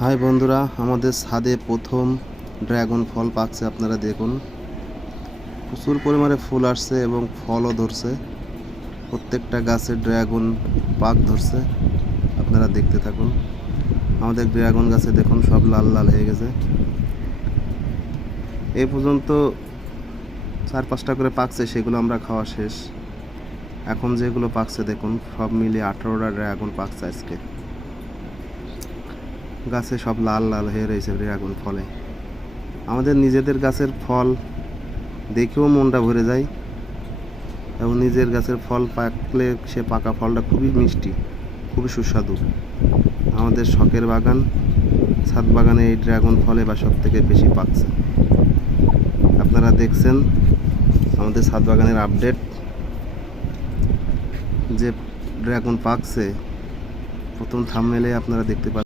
High বন্ধুরা, আমাদের ছাদে প্রথম ড্রাগন ফল পাকছে। আপনারা দেখুন, প্রচুর পরিমাণে ফুল আসছে এবং ফলও ধরছে। প্রত্যেকটা গাছে ড্রাগন পাক ধরছে। আপনারা দেখতে থাকুন। আমাদের ড্রাগন গাছে দেখুন সব লাল লাল হয়ে গেছে। এই পর্যন্ত 4-5টা করে পাকছে, সেগুলো আমরা খাওয়া শেষ। এখন যেগুলো পাকছে দেখুন, সব মিলিয়ে 18টা ড্রাগন পাকছে আজকে। গাছে সব লাল লাল হয়ে রয়েছে ড্রাগন ফলে। আমাদের নিজেদের গাছের ফল দেখেও মনটা ভরে যায় এবং নিজের গাছের ফল পাকলে সে পাকা ফলটা খুবই মিষ্টি, খুবই সুস্বাদু। আমাদের শখের বাগান, ছাদ বাগানে এই ড্রাগন ফল এবার সব থেকে বেশি পাকছে। আপনারা দেখছেন আমাদের ছাদ বাগানের আপডেট, যে ড্রাগন পাকছে প্রথম থাম্বনেইলে আপনারা দেখতে পাচ্ছেন।